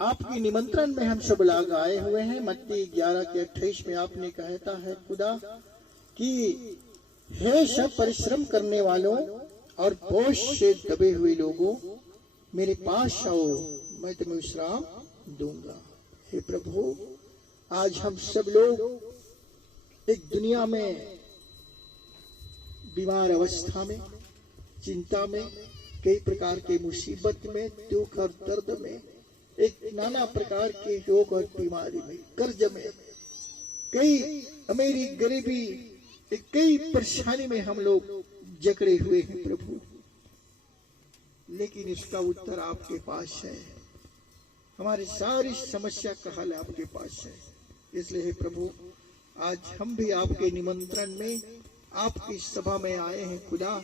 आपके निमंत्रण में हम सब लोग आए हुए हैं। मत्ती 11:28 में आपने कहता है खुदा कि हे सब परिश्रम करने वालों और बोझ से दबे हुए लोगों, मेरे पास आओ, मैं तुम्हें विश्राम दूंगा। हे प्रभु, आज हम सब लोग एक दुनिया में बीमार अवस्था में, चिंता में, कई प्रकार के मुसीबत में, दुख और दर्द में, एक नाना प्रकार के रोग और बीमारी में, कर्ज में, कई अमीरी गरीबी, कई परेशानी में हम लोग जकड़े हुए हैं प्रभु। लेकिन इसका उत्तर आपके पास है। हमारी सारी समस्या का हल आपके पास है। इसलिए हे प्रभु, आज हम भी आपके निमंत्रण में आपकी सभा में आए हैं खुदा,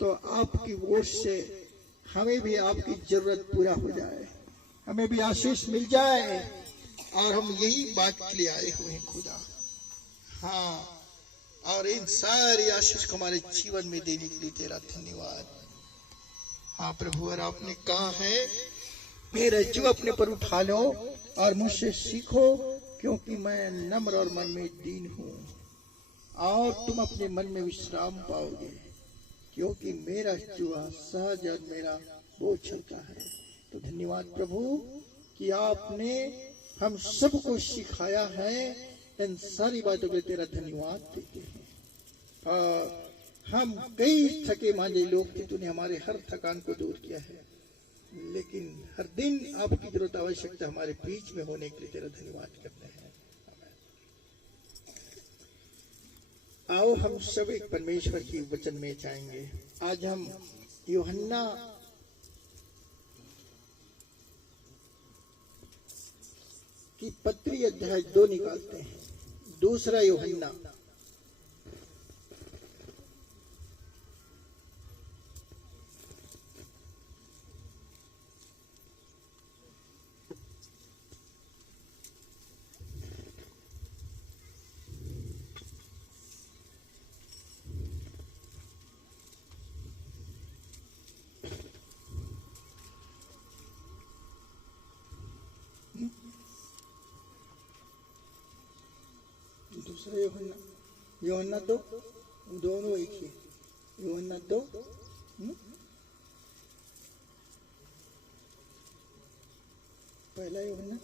तो आपकी ओर से हमें भी आपकी जरूरत पूरा हो जाए, हमें भी आशीष मिल जाए, और हम यही बात के लिए आए हुए हैं खुदा। हाँ, और इन सारी आशीष को हमारे जीवन में देने के लिए तेरा धन्यवाद। हाँ प्रभु, और आपने कहा है मेरा जीव अपने पर उठा लो और मुझसे सीखो, क्योंकि मैं नम्र और मन में दीन हूँ, और तुम अपने मन में विश्राम पाओगे, क्योंकि मेरा जुआ सहज और मेरा बोझ हल्का है। तो धन्यवाद प्रभु कि आपने हम सबको सिखाया है। इन सारी बातों के तेरा धन्यवाद देते हैं। और हम कई थके मांदे लोग थे, तूने हमारे हर थकान को दूर किया है, लेकिन हर दिन आपकी जरूरत आवश्यकता हमारे बीच में होने के लिए तेरा धन्यवाद करते हैं। आओ हम सब एक परमेश्वर की वचन में जाएंगे। आज हम यूहन्ना की पत्री अध्याय 2 निकालते हैं। दूसरा यूहन्ना दूसरा यूहन्ना 2, दोनों एक ही। यूहन्ना 2 पहला यूहन्ना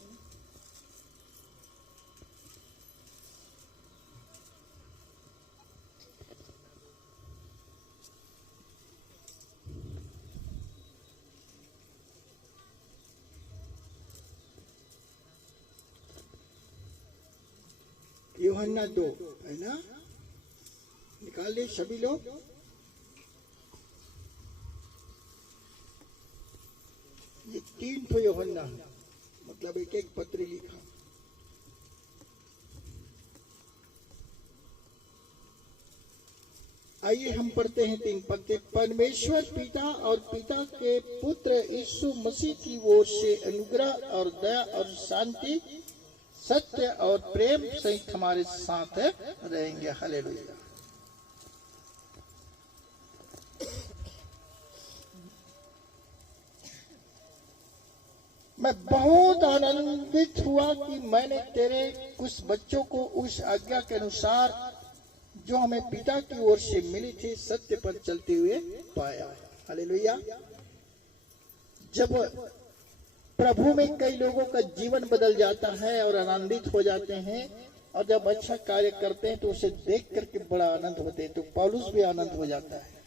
यूहन्ना 2 है ना, निकाल ले सभी लोग। ये 3 तो यूहन्ना, मतलब एक एक पत्री लिखा। आइए हम पढ़ते हैं 3 पद। परमेश्वर पिता और पिता के पुत्र यीशु मसीह की ओर से अनुग्रह और दया और शांति, सत्य और प्रेम सहित हमारे साथ रहेंगे। हालेलुया। मैं बहुत आनंदित हुआ कि मैंने तेरे कुछ बच्चों को उस आज्ञा के अनुसार जो हमें पिता की ओर से मिली थी सत्य पर चलते हुए पाया। हालेलुया। जब प्रभु में कई लोगों का जीवन बदल जाता है और आनंदित हो जाते हैं, और जब अच्छा कार्य करते हैं तो उसे देख करके बड़ा आनंद होते हैं, तो पौलुस भी आनंद हो जाता है।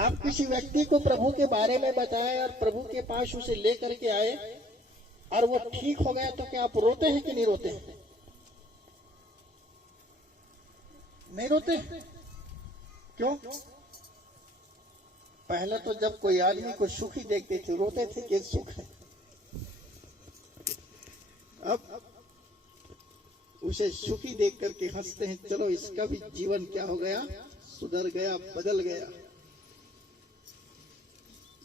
आप किसी व्यक्ति को प्रभु के बारे में बताएं और प्रभु के पास उसे लेकर के आए और वो ठीक हो गया, तो क्या आप रोते हैं कि नहीं रोते हैं? नहीं रोते? क्यों? पहले तो जब कोई आदमी को सुखी देखते थे रोते थे कि सुख है। अब उसे सुखी देख करके हंसते हैं, चलो इसका भी जीवन क्या हो गया, सुधर गया, बदल गया।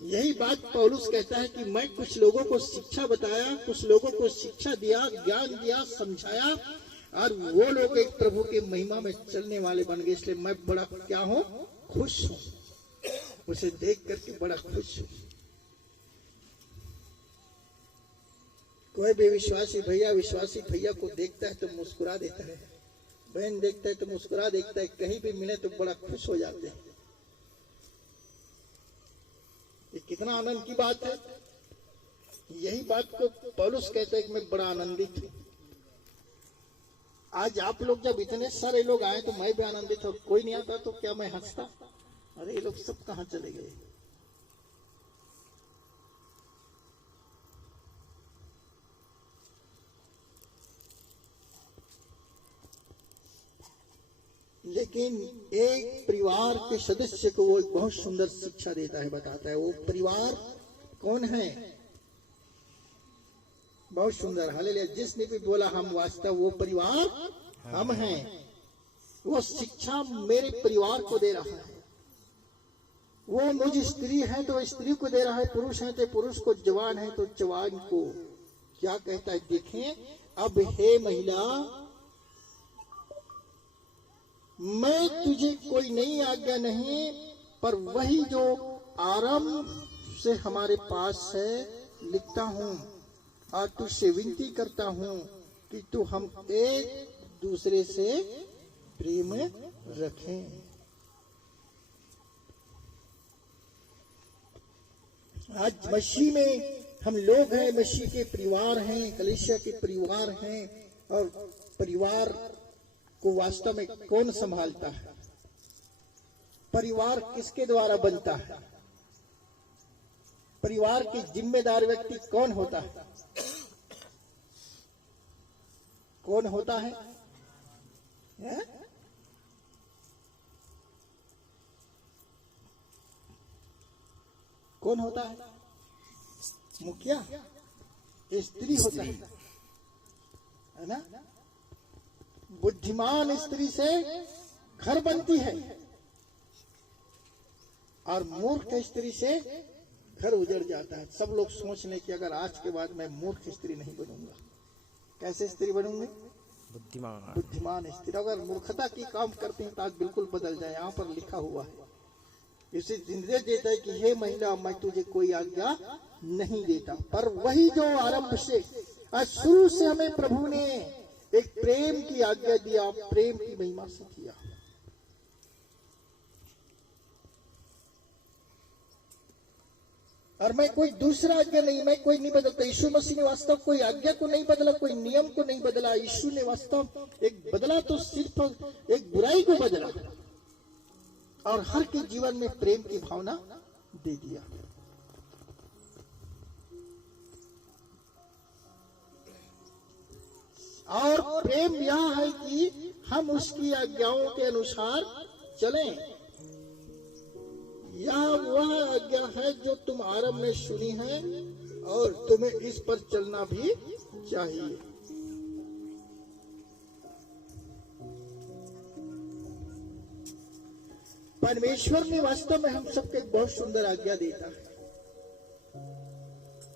यही बात पौलुस कहता है कि मैं कुछ लोगों को शिक्षा बताया, कुछ लोगों को शिक्षा दिया, ज्ञान दिया, समझाया, और वो लोग एक प्रभु के महिमा में चलने वाले बन गए। इसलिए मैं बड़ा क्या हूं, खुश हूं। उसे देख करके बड़ा खुश हूं। कोई भी विश्वासी भैया को देखता है तो मुस्कुरा देता है, बहन देखता है तो मुस्कुरा देखता है, कहीं भी मिले तो बड़ा खुश हो जाते हैं। ये कितना आनंद की बात है। यही बात को पौलुस कहते हैं कि मैं बड़ा आनंदित हूं। आज आप लोग जब इतने सारे लोग आए तो मैं भी आनंदित हूं। कोई नहीं आता तो क्या मैं हंसता? अरे ये लोग सब कहां चले गए? लेकिन एक परिवार के सदस्य को वो एक बहुत सुंदर शिक्षा देता है, बताता है वो परिवार कौन है। बहुत सुंदर, हालेलुया। जिसने भी बोला हम वास्तव वो परिवार हम हैं, वो शिक्षा मेरे परिवार को दे रहा है। वो मुझे स्त्री है तो स्त्री को दे रहा है, पुरुष है तो पुरुष को, जवान है तो जवान को। क्या कहता है देखें, अब हे महिला, मैं तुझे कोई नई आज्ञा नहीं, पर वही जो आरंभ से हमारे पास है लिखता हूं और तुझसे विनती करता हूं कि तू हम एक दूसरे से प्रेम रखें। आज मसीह में हम लोग हैं, मसीह के परिवार हैं, कलीसिया के परिवार हैं। और परिवार को वास्तव में कौन संभालता है? परिवार किसके द्वारा बनता है? परिवार की जिम्मेदार व्यक्ति कौन होता है? कौन होता है? कौन होता है? मुखिया, स्त्री होता है ना। बुद्धिमान स्त्री से घर बनती है और मूर्ख स्त्री से घर उजड़ जाता है। सब लोग सोच लें कि अगर आज के बाद मैं मूर्ख स्त्री नहीं बनूंगा, कैसे स्त्री बनूंगी? बुद्धिमान स्त्री। अगर मूर्खता की काम करते हैं तो आज बिल्कुल बदल जाए। यहाँ पर लिखा हुआ है, इसे निर्देश देता है कि हे महिला, मैं तुझे कोई आज्ञा नहीं देता, पर वही जो आरंभ से शुरू से हमें प्रभु ने एक प्रेम की आज्ञा दिया, प्रेम की महिमा से किया। और मैं कोई दूसरा आज्ञा नहीं, मैं कोई नहीं बदलता। यीशु मसीह ने वास्तव कोई आज्ञा को नहीं बदला, कोई नियम को नहीं बदला। यीशु ने वास्तव एक बदला तो सिर्फ एक बुराई को बदला और हर के जीवन में प्रेम की भावना दे दिया। और प्रेम यह है कि हम उसकी आज्ञाओं के अनुसार चलें। यह वह आज्ञा है जो तुम आरंभ में सुनी है और तुम्हें इस पर चलना भी चाहिए। परमेश्वर ने वास्तव में हम सबको एक बहुत सुंदर आज्ञा देता है।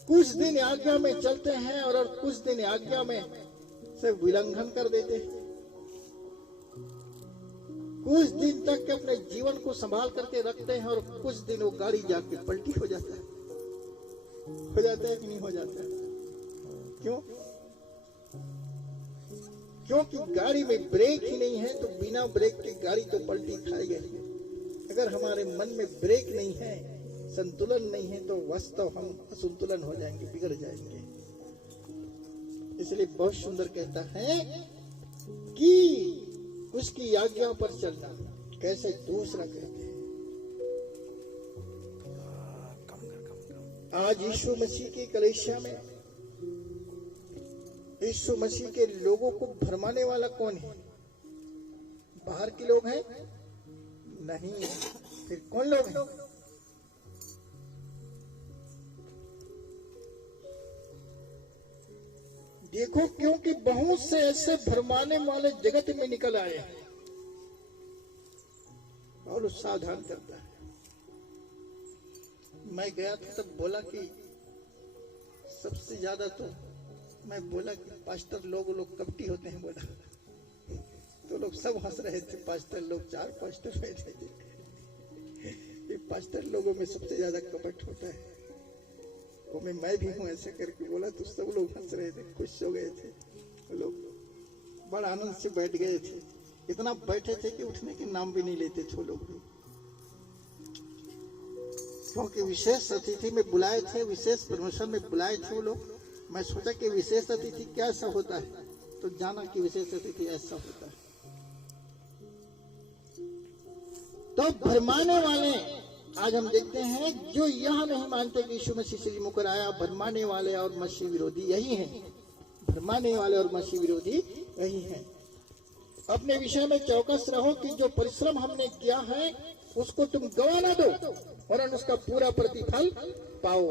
कुछ दिन आज्ञा में चलते हैं और कुछ दिन आज्ञा में से उल्लंघन कर देते हैं। कुछ दिन तक के अपने जीवन को संभाल करके रखते हैं और कुछ दिन वो गाड़ी जाके पलटी हो जाता है। हो जाता है कि नहीं हो जाता है? क्यों? क्योंकि गाड़ी में ब्रेक ही नहीं है, तो बिना ब्रेक की गाड़ी तो पलटी खाएगी। अगर हमारे मन में ब्रेक नहीं है, संतुलन नहीं है, तो वास्तव हम असंतुलन हो जाएंगे, बिगड़ जाएंगे। इसलिए बहुत सुंदर कहता है कि उसकी आज्ञा पर चलना। कैसे? दूसरा कहते हैं, आज यीशु मसीह की कलीसिया में यीशु मसीह के लोगों को भरमाने वाला कौन है? बाहर के लोग हैं? नहीं। फिर कौन लोग हैं? देखो, क्योंकि बहुत से ऐसे भरमाने वाले जगत में निकल आए हैं और सावधान करता है। मैं गया था तब बोला कि सबसे ज्यादा तो मैं बोला कि पास्टर लोग कपटी होते हैं, बोला तो लोग सब हंस रहे थे। पास्टर लोग 4 पास्टर बैठे थे, ये पास्टर लोगों में सबसे ज्यादा कपट होता है। वो मैं भी हूँ ऐसे करके बोला तो सब लोग हंस रहे थे, खुश हो गए थे। वो लोग बड़ा आनंद से बैठ गए थे, इतना बैठे थे कि उठने के नाम भी नहीं लेते थे वो लोग भी, क्योंकि विशेष अतिथि में बुलाए थे, विशेष प्रमोशन में बुलाए थे वो लोग। मैं सोचा कि विशेष अतिथि क्या ऐसा होता है, तो जाना कि विशेष अतिथि ऐसा होता है। तो भरमाने वाले आज हम देखते हैं जो यह नहीं मानते कि यीशु मसीह से मुकर आया। भरमाने वाले और मसीह विरोधी यही हैं, भरमाने वाले और मसीह विरोधी यही हैं। अपने विषय में चौकस रहो कि जो परिश्रम हमने किया है उसको तुम गवा ना दो, वरन उसका पूरा प्रतिफल पाओ।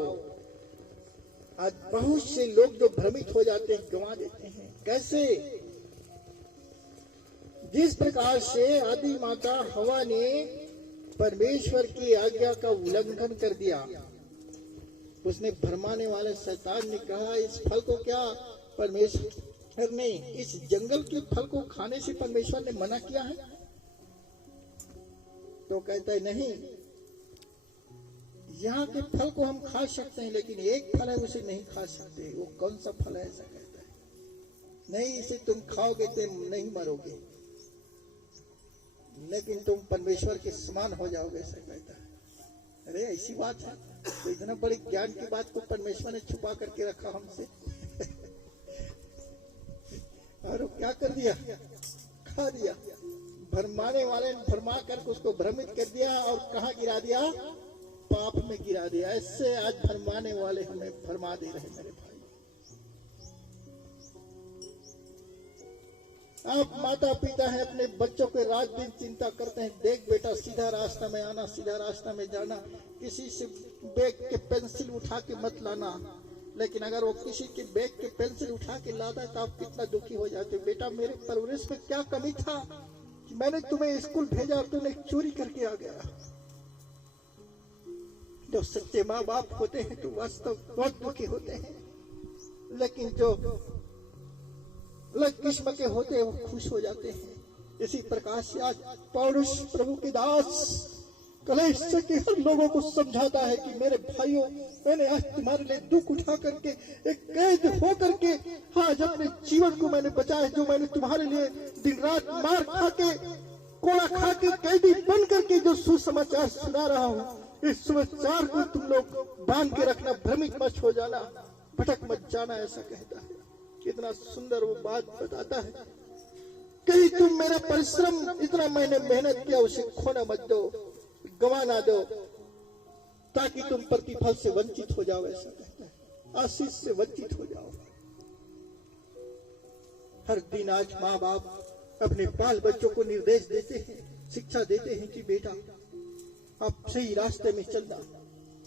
आज बहुत से लोग जो भ्रमित हो जाते हैं, गवा देते हैं। कैसे? जिस प्रकार से आदि माता हवा ने परमेश्वर की आज्ञा का उल्लंघन कर दिया, उसने भरमाने वाले शैतान ने कहा इस फल को क्या परमेश्वर ने, इस जंगल के फल को खाने से परमेश्वर ने मना किया है? तो कहता है नहीं, यहाँ के फल को हम खा सकते हैं, लेकिन एक फल है उसे नहीं खा सकते। वो कौन सा फल है? ऐसा कहता है नहीं, इसे तुम खाओगे तो नहीं मरोगे, लेकिन तुम परमेश्वर के समान हो जाओगे, ऐसा कहता है। अरे ऐसी बात है? तो इतना बड़ी ज्ञान की बात को परमेश्वर ने छुपा करके रखा हमसे और क्या कर दिया? खा दिया। भरमाने वाले ने भरमा करके उसको भ्रमित कर दिया और कहाँ गिरा दिया? पाप में गिरा दिया। ऐसे आज भरमाने वाले हमें भरमा दे रहे मेरे भाई। आप माता पिता हैं, अपने बच्चों के रात दिन चिंता करते हैं, देख बेटा सीधा रास्ता में आना, सीधा रास्ता में जाना, किसी से बैग के पेंसिल उठा के मत लाना। लेकिन अगर वो किसी के बैग के पेंसिल उठा के लाता है तो आप कितना दुखी हो जाते। बेटा मेरे परवरिश में क्या कमी था कि मैंने तुम्हें स्कूल भेजा और तुमने चोरी करके आ गया। जो सच्चे माँ बाप होते हैं तो वास्तव बहुत दुखी होते हैं, लेकिन जो अलग किस्म के होते हैं वो खुश हो जाते हैं। इसी प्रकार से आज पौलुस प्रभु के दास कलीसिया के हर लोगों को समझाता है कि मेरे भाइयों, मैंने आज तुम्हारे लिए दुख उठा करके, एक कैद हो करके आज अपने जीवन को मैंने बचाया। जो मैंने तुम्हारे लिए दिन रात मार खा के, कोड़ा खा के, कैदी बन करके जो सुसमाचार सुना रहा हूँ, इस समाचार को तुम लोग बांध के रखना, भ्रमित मत हो जाना, भटक मत जाना, ऐसा कहता है। कितना सुंदर वो बात बताता है। कहीं तुम मेरा परिश्रम, इतना मैंने मेहनत किया, उसे खोना मत दो, गवा ना दो, ताकि तुम प्रतिफल से वंचित हो जाओ, ऐसा कहता है। आशीष से वंचित हो जाओ। हर दिन आज माँ बाप अपने बाल बच्चों को निर्देश देते हैं, शिक्षा देते हैं कि बेटा आप सही रास्ते में चलना,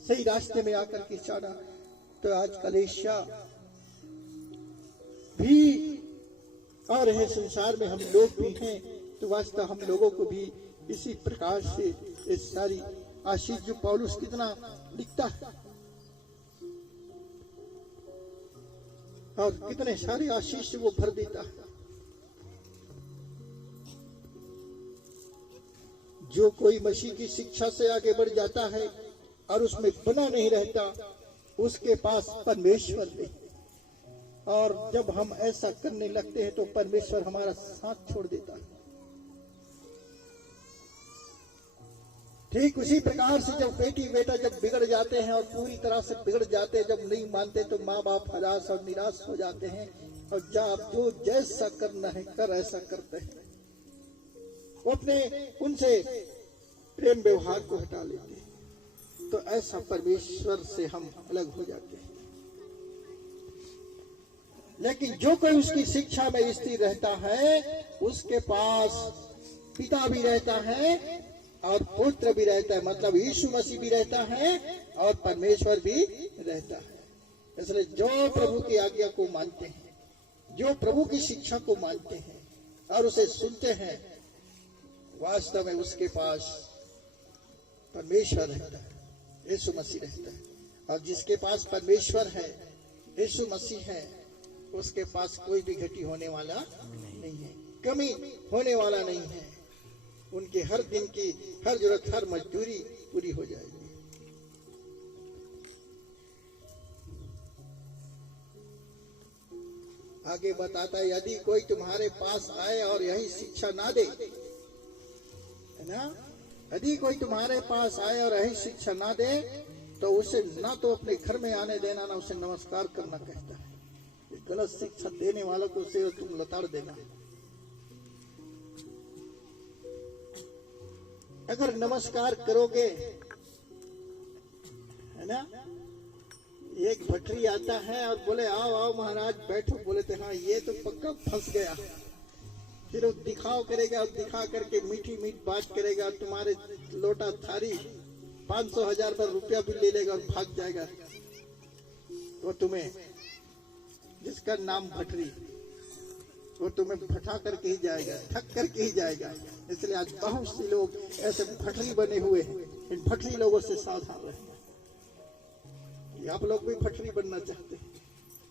सही रास्ते में आकर के चलना। तो आज कलीसिया भी और है, संसार में हम लोग भी हैं, तो वास्तव हम लोगों को भी इसी प्रकार से इस सारी आशीष जो पौलुस कितना लिखता है और कितने सारे आशीष से वो भर देता है। जो कोई मसीह की शिक्षा से आगे बढ़ जाता है और उसमें बना नहीं रहता, उसके पास परमेश्वर नहीं। और जब हम ऐसा करने लगते हैं तो परमेश्वर हमारा साथ छोड़ देता है। ठीक उसी प्रकार से जब बेटी बेटा जब बिगड़ जाते हैं और पूरी तरह से बिगड़ जाते हैं, जब नहीं मानते तो माँ बाप हताश और निराश हो जाते हैं और जब जो जैसा करना है कर ऐसा करते हैं। वो अपने उनसे प्रेम व्यवहार को हटा लेते हैं। तो ऐसा परमेश्वर से हम अलग हो जाते हैं। लेकिन जो कोई उसकी शिक्षा में स्थिर रहता है, उसके पास पिता भी रहता है और पुत्र भी रहता है, मतलब यीशु मसीह भी रहता है और परमेश्वर भी रहता है। इसलिए जो प्रभु की आज्ञा को मानते हैं, जो प्रभु की शिक्षा को मानते हैं और उसे सुनते हैं, वास्तव में उसके पास परमेश्वर रहता है, यीशु मसीह रहता है। और जिसके पास परमेश्वर है, यीशु मसीह है, उसके पास कोई भी घटी होने वाला नहीं है, कमी होने वाला नहीं है। उनके हर दिन की हर जरूरत, हर मजदूरी पूरी हो जाएगी। आगे बताता है, यदि कोई तुम्हारे पास आए और यही शिक्षा ना दे, है ना, यदि कोई तुम्हारे पास आए और यही शिक्षा ना दे तो उसे ना तो अपने घर में आने देना, ना उसे नमस्कार करना कहता है। गलत शिक्षा देने वालों को उसे तुम लताड़ देना। अगर नमस्कार करोगे, है ना, एक भटरी आता है और बोले आओ आओ महाराज बैठो, बोले थे हाँ ये तो पक्का फंस गया। फिर वो दिखाव करेगा और दिखा करके मीठी मीठ बात करेगा, तुम्हारे लोटा थारी 500,000 पर रुपया भी ले लेगा और भाग जाएगा। वो तुम्हें, जिसका नाम भटरी, वो तुम्हें भटा करके ही जाएगा, ठग करके ही जाएगा। इसलिए आज बहुत से लोग ऐसे भटरी बने हुए हैं। इन भटरी लोगों से सावधान रहें। आप लोग भी भटरी बनना चाहते हैं,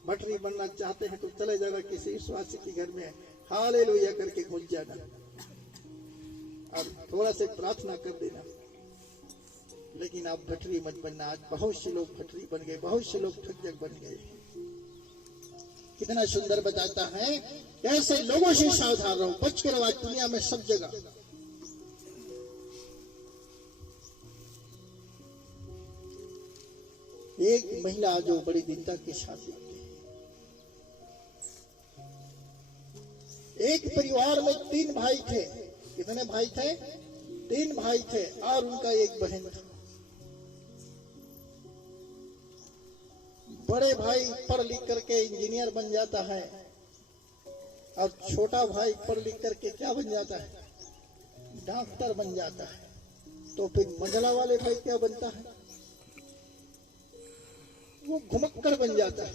भटरी बनना चाहते हैं तो चले जाना किसी विश्वासी के घर में, हालेलुया करके घुस जाना और थोड़ा से प्रार्थना कर देना। लेकिन आप भटरी मत बनना। आज बहुत से लोग भटरी बन गए, बहुत से लोग ठगजग बन गए। कितना सुंदर बताता है, ऐसे लोगों से सावधान रहो, बच कर रहो। आज दुनिया में सब जगह एक महिला जो बड़ी दीनता के साथ रहती है, एक परिवार में 3 भाई थे। कितने भाई थे? 3 भाई थे और उनका एक बहन था। बड़े भाई पढ़ लिख करके इंजीनियर बन जाता है और छोटा भाई पढ़ लिख करके क्या बन जाता है? डॉक्टर बन जाता है। तो फिर मंझला वाले भाई क्या बनता है? वो घुमक्कड़ बन जाता है।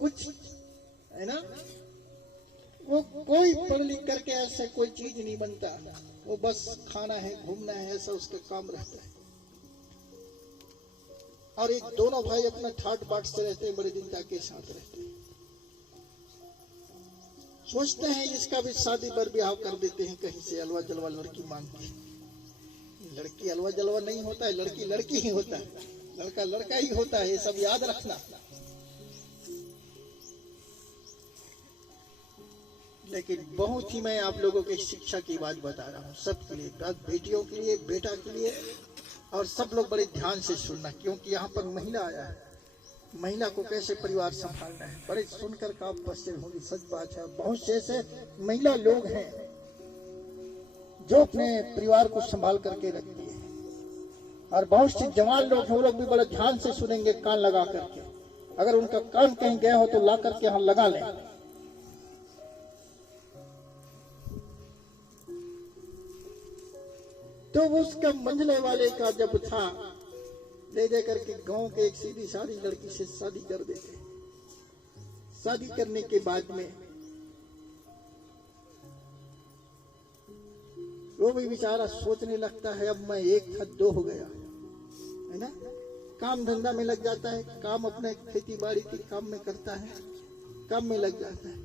कुछ है ना, वो कोई पढ़ लिख करके ऐसे कोई चीज नहीं बनता। वो बस खाना है, घूमना है, ऐसा उसका काम रहता है। और ये दोनों भाई अपना ठाट बाट से रहते हैं, बड़े दीनता के साथ रहते हैं। सोचते हैं इसका भी शादी बर ब्याह कर देते हैं, कहीं से अलवा जलवा लड़की मांग के। लड़की अलवा जलवा नहीं होता है, लड़की लड़की ही होता है, लड़का लड़का ही होता है, ये सब याद रखना। लेकिन बहुत ही मैं आप लोगों की शिक्षा की बात बता रहा हूँ, सबके लिए, बेटियों के लिए, बेटा के लिए, और सब लोग बड़े ध्यान से सुनना, क्योंकि यहाँ पर महिला आया है। महिला को कैसे परिवार संभालना है, बड़े सुनकर का आप पश्चिम होगी। सच बात है, बहुत से ऐसे महिला लोग हैं जो अपने परिवार को संभाल करके रखती है, और बहुत से जवान लोग हैं, वो लोग भी बड़े ध्यान से सुनेंगे कान लगा करके। अगर उनका कान कहीं गया हो तो ला करके हम लगा लें। तो उसका मंझले वाले का जब था, ले जा करके गांव के एक सीधी सादी लड़की से शादी कर देते। शादी करने के बाद में वो भी बेचारा सोचने लगता है, अब मैं 1 था 2 हो गया, है ना, काम धंधा में लग जाता है, काम अपने खेती बाड़ी के काम में करता है, काम में लग जाता है।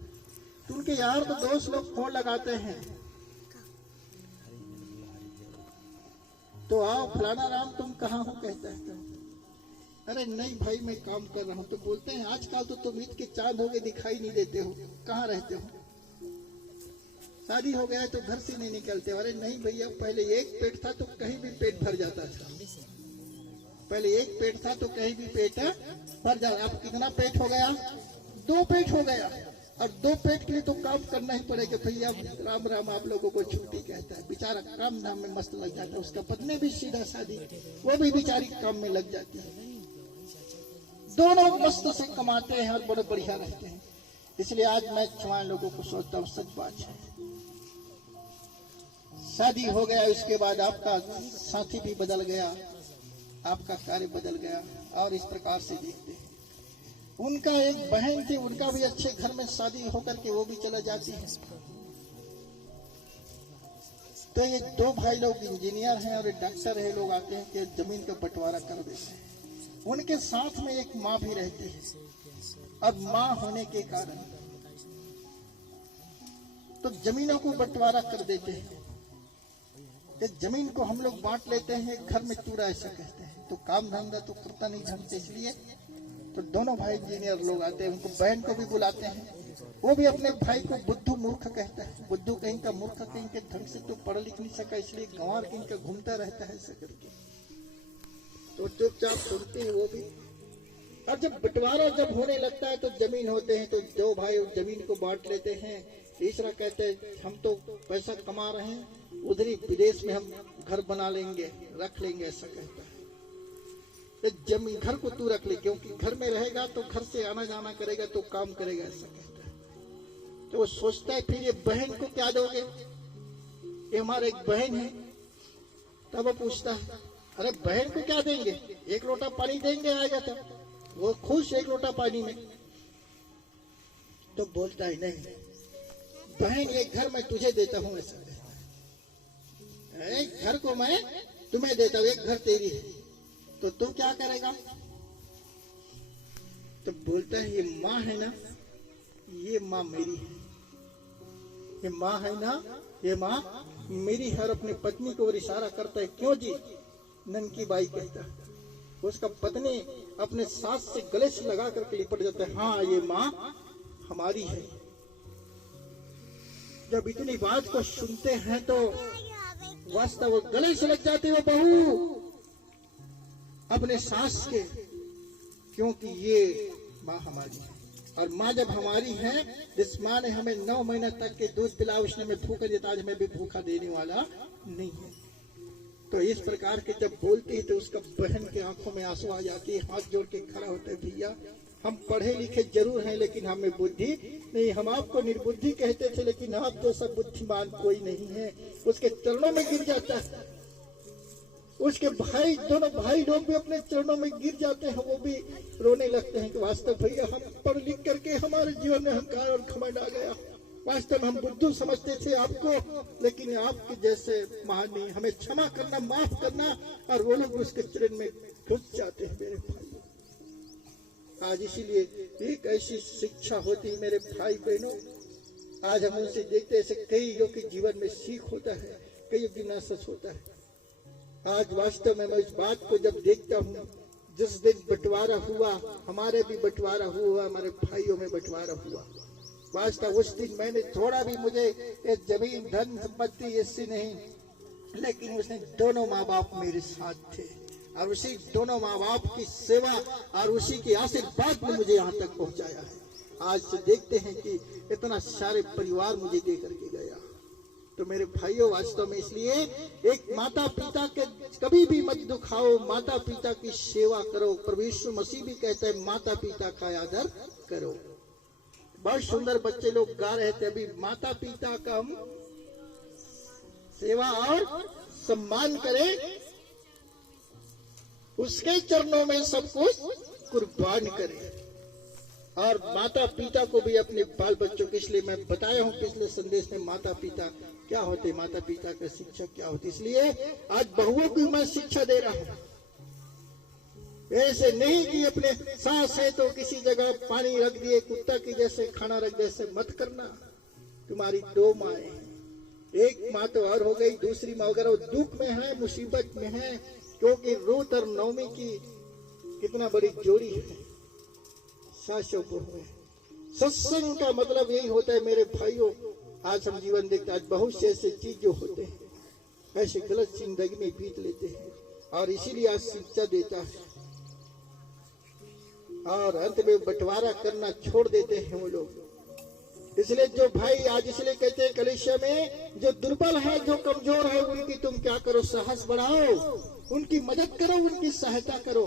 तो उनके यार तो दोस्त लोग फोन लगाते हैं, तो आओ फलाना राम तुम कहाँ हो, कहता है। तो अरे नहीं भाई मैं काम कर रहा हूँ। तो बोलते हैं आजकल तो तुम ईद के चांद हो गए, दिखाई नहीं देते हो, कहाँ रहते हो? शादी हो गया है तो घर से नहीं निकलते। अरे नहीं भैया, पहले 1 पेट था तो कहीं भी पेट भर जाता था। पहले 1 पेट था तो कहीं भी पेट भर जाता। अब कितना पेट हो गया? 2 पेट हो गया। और 2 पेट के लिए तो काम करना ही पड़ेगा भैया। राम राम आप लोगों को छुट्टी कहता है। बेचारा काम धाम में मस्त लग जाता है। उसका पत्नी भी सीधा सादी, वो भी बेचारी काम में लग जाती है। दोनों मस्त से कमाते हैं और बड़े बढ़िया रहते हैं। इसलिए आज मैं जवान लोगों को सोचता हूँ, सच बात है, शादी हो गया उसके बाद आपका साथी भी बदल गया, आपका कार्य बदल गया, और इस प्रकार से देखते हैं। उनका एक बहन थी, उनका भी अच्छे घर में शादी होकर के वो भी चला जाती है। तो ये 2 भाई लोग इंजीनियर हैं और एक डॉक्टर है, लोग आते हैं कि जमीन का बंटवारा कर देते हैं। उनके साथ में एक माँ भी रहती है, और माँ होने के कारण तो जमीनों को बंटवारा कर देते हैं। कि जमीन को हम लोग बांट लेते हैं, घर में चूरा ऐसा कहते हैं, तो काम धंधा तो करता नहीं ढंग से, इसलिए तो दोनों भाई इंजीनियर लोग आते हैं, उनको बहन को भी बुलाते हैं, वो भी अपने भाई को बुद्धू मूर्ख कहता है। बुद्धू कहीं का, मूर्ख कहीं के, ढंग से तो पढ़ लिख नहीं सका, इसलिए गंवार कहीं का घूमता रहता है ऐसा करके। तो चुपचाप सुनते हैं वो भी। और जब बंटवारा जब होने लगता है तो जमीन होते हैं, तो दो भाई जमीन को बांट लेते हैं। तीसरा कहते हैं हम तो पैसा कमा रहे हैं, उधर ही विदेश में हम घर बना लेंगे, रख लेंगे, ऐसा कहता है। तो जमीन, घर को तू रख ले, क्योंकि घर में रहेगा तो घर से आना जाना करेगा तो काम करेगा, ऐसा कहता है। तो वो सोचता है फिर ये बहन को क्या दोगे, ये हमारा एक बहन है। तब वो पूछता है अरे बहन को क्या देंगे, एक लोटा पानी देंगे आएगा तब, वो खुश एक लोटा पानी में। तो बोलता है नहीं बहन, ये घर मैं तुझे देता हूं, ऐसा कहता है। एक घर को मैं तुम्हें देता हूं, एक घर तेरी है, तो तू क्या करेगा। तो बोलता है ये माँ है ना, ये माँ मेरी है, ये माँ है ना, ये माँ मेरी। हर अपने पत्नी को और इशारा करता है, क्यों जी, ननकी बाई कहता है। उसका पत्नी अपने सास से गले से लगा करके लिपट जाता है, हाँ ये माँ हमारी है। जब इतनी बात को सुनते हैं तो वास्तव वो गले से लग जाते वो बहू अपने सास के, क्योंकि ये माँ हमारी है। और माँ जब हमारी है, जिस माँ ने हमें 9 महीने तक के दूध पिला, उसने हमें भूखा देता, आज हमें भी भूखा देने वाला नहीं है। तो इस प्रकार के जब बोलती है तो उसका बहन के आंखों में आंसू आ जाती है, हाथ जोड़ के खड़ा होता है, भैया हम पढ़े लिखे जरूर हैं लेकिन हमें बुद्धि नहीं, हम आपको निर्बुद्धि कहते थे लेकिन आप तो सब बुद्धिमान कोई नहीं है। उसके चरणों में गिर जाता है, उसके भाई, दोनों भाई लोग भी अपने चरणों में गिर जाते हैं, वो भी रोने लगते हैं कि वास्तव भैया हम पढ़ लिख करके हमारे जीवन में अहंकार और घमंड आ गया, वास्तव में हम बुद्धू समझते थे आपको, लेकिन आपके जैसे महान नहीं, हमें क्षमा करना, माफ करना। और वो लोग उसके चरण में घुस जाते हैं मेरे भाई। आज इसीलिए एक ऐसी शिक्षा होती है मेरे भाई बहनों, आज हम उनसे देखते ऐसे कई लोग के जीवन में सीख होता है, कई बिना सच होता है। आज वास्तव में मैं इस बात को जब देखता हूँ, जिस दिन बंटवारा हुआ, हमारे भी बंटवारा हुआ, हमारे भाइयों में बंटवारा हुआ, वास्तव उस दिन मैंने थोड़ा भी, मुझे जमीन धन संपत्ति इससे नहीं, लेकिन उसने दोनों माँ बाप मेरे साथ थे और उसी दोनों माँ बाप की सेवा और उसी के आशीर्वाद ने मुझे यहाँ तक पहुँचाया है। आज से देखते हैं कि इतना सारे परिवार मुझे दे करके गया। तो मेरे भाइयों, वास्तव में इसलिए एक माता पिता के कभी भी मत दुखाओ, माता पिता की सेवा करो। प्रभु यीशु मसीह भी कहता है माता पिता का आदर करो। बहुत सुंदर बच्चे लोग गा रहे थे अभी, माता पिता का हम सेवा और सम्मान करें, उसके चरणों में सब कुछ कुर्बान करें। और माता पिता को भी अपने बाल बच्चों के, इसलिए मैं बताया हूँ पिछले संदेश में माता पिता क्या होते, माता पिता का शिक्षा क्या होती। इसलिए आज बहुओं को मैं शिक्षा दे रहा हूँ, ऐसे नहीं कि अपने सास है तो किसी जगह पानी रख दिए, कुत्ता की जैसे खाना रख जैसे मत करना। तुम्हारी 2 माएं हैं, एक माँ तो और हो गई, दूसरी माँ अगर वो दुख में है, मुसीबत में है, क्योंकि रूत और नौमी की कितना बड़ी जोड़ी है, सासों बहू है। सत्संग का मतलब यही होता है मेरे भाइयों। आज हम जीवन देखते हैं, आज बहुत से ऐसे चीज जो होते हैं, ऐसे गलत जिंदगी में बीत लेते हैं, और इसीलिए आज शिक्षा देता है और अंत में बंटवारा करना छोड़ देते हैं वो लोग। इसलिए जो भाई आज इसलिए कहते हैं कलीसिया में, जो दुर्बल है, जो कमजोर है, उनकी तुम क्या करो, साहस बढ़ाओ, उनकी मदद करो, उनकी सहायता करो।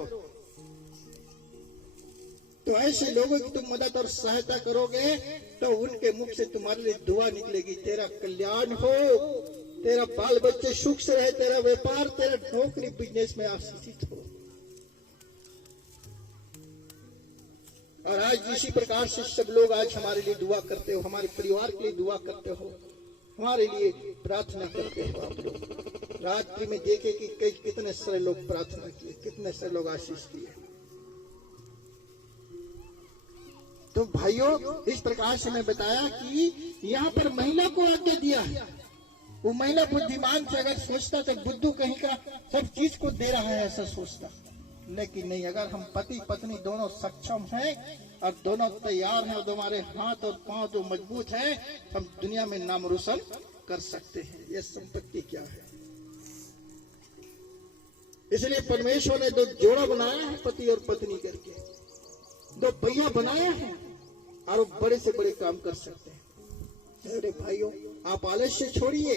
तो ऐसे लोगों की तुम मदद और सहायता करोगे तो उनके मुख से तुम्हारे लिए दुआ निकलेगी, तेरा कल्याण हो, तेरा बाल बच्चे सुख से रहे, तेरा व्यापार, तेरा नौकरी बिजनेस में आशीषित हो। और आज इसी प्रकार से सब लोग आज हमारे लिए दुआ करते हो, हमारे परिवार के लिए दुआ करते हो, हमारे लिए प्रार्थना करते हो। आप लोग रात्रि में देखे कि कितने सारे लोग प्रार्थना किए, कितने सारे लोग आशीष किए। तो भाइयों, इस प्रकार से मैं बताया कि यहाँ पर महिला को आज्ञा दिया है वो महिला बुद्धिमान से अगर सोचता तो बुद्धू कहीं का सब चीज को दे रहा है ऐसा सोचता, लेकिन नहीं। अगर हम पति पत्नी दोनों सक्षम हैं और दोनों तैयार हैं और हमारे हाथ और पांव तो मजबूत हैं, हम दुनिया में नाम रोशन कर सकते हैं। यह संपत्ति क्या है? इसलिए परमेश्वर ने दो जोड़ा बनाया है, पति और पत्नी करके, दो पहिया बनाया है और वो बड़े से बड़े काम कर सकते हैं। मेरे भाइयों, आप आलस्य छोड़िए,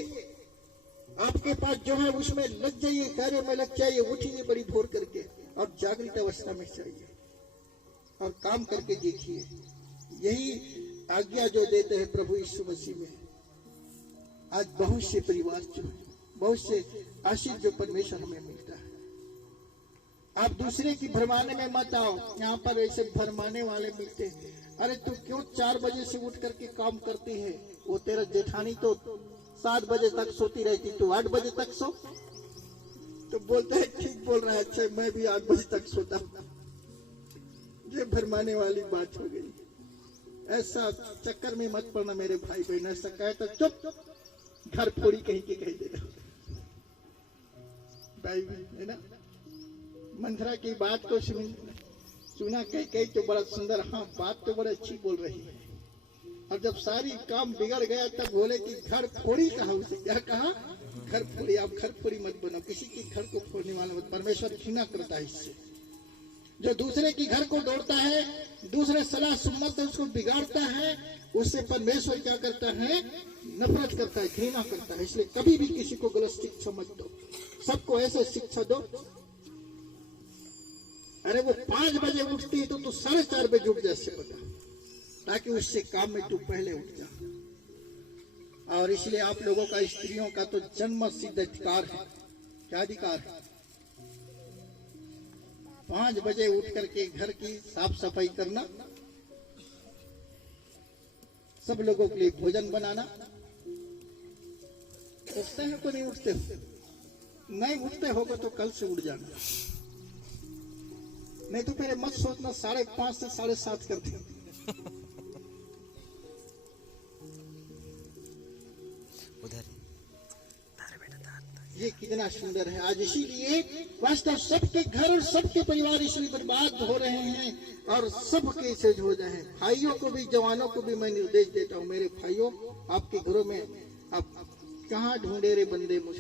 आपके पास जो है उसमें लग जाइए, कार्य में लग जाइए, उठिए बड़ी भोर करके और जागृत अवस्था में चाहिए और काम करके देखिए। यही आज्ञा जो देते हैं प्रभु यीशु मसीह में। आज बहुत से परिवार जो है, बहुत से आशीष जो परमेश्वर हमें मिलता है। आप दूसरे की भरमाने में मत आओ। यहाँ पर ऐसे भरमाने वाले मिलते हैं। अरे तू क्यों 4 बजे से उठ करके काम करती है? वो तेरा जेठानी तो 7 बजे तक सोती रहती, तू 8 बजे तक सो। तो बोलते हैं ठीक बोल रहा है, अच्छा मैं भी 8 बजे तक सोता। ये भरमाने वाली बात हो गई। ऐसा चक्कर में मत पड़ना मेरे भाई बहन। ऐसा कहे तो चुप, घर फोड़ी कहीं के कह देगा भाई, है ना। मंथरा की बात को सुना कही तो बड़ा सुंदर, हाँ बात तो बड़ी अच्छी बोल रही है। और जब सारी काम बिगड़ गया तब बोले कि घर फोड़ी कहा। उसे क्या कहा? घर फोड़ी। आप घर फोड़ी मत बनो, किसी की घर को फोड़ने वाला मत। परमेश्वर घृणा करता है इससे। जो दूसरे की घर को दौड़ता है, दूसरे सलाह सुन्नत से उसको बिगाड़ता है, उससे परमेश्वर क्या करता है? नफरत करता है, घृणा करता है। इसलिए कभी भी किसी को गलत शिक्षा मत दो, सबको ऐसे शिक्षा दो। अरे वो 5 बजे उठती है तो तू 4:30 बजे उठ जा, से बता, ताकि उससे काम में तू पहले उठ जा। और इसलिए आप लोगों का, स्त्रियों का तो जन्म सिद्ध अधिकार है। क्या अधिकार है? 5 बजे उठ करके घर की साफ सफाई करना, सब लोगों के लिए भोजन बनाना। उठते हैं को नहीं उठते हो? नहीं उठते होगा तो कल से उठ जाना, नहीं तो फिर मत सोचना 5:30 से 7:30 करते। उधर ये कितना सुंदर है आज। इसीलिए वास्तव सबके घर और सबके परिवार इसलिए बर्बाद हो रहे हैं और सबके से हो रहे हैं। भाइयों को भी, जवानों को भी मैं निर्देश देता हूँ, मेरे भाइयों, आपके घरों में आप कहाँ ढूंढे रे बंदे मुझे।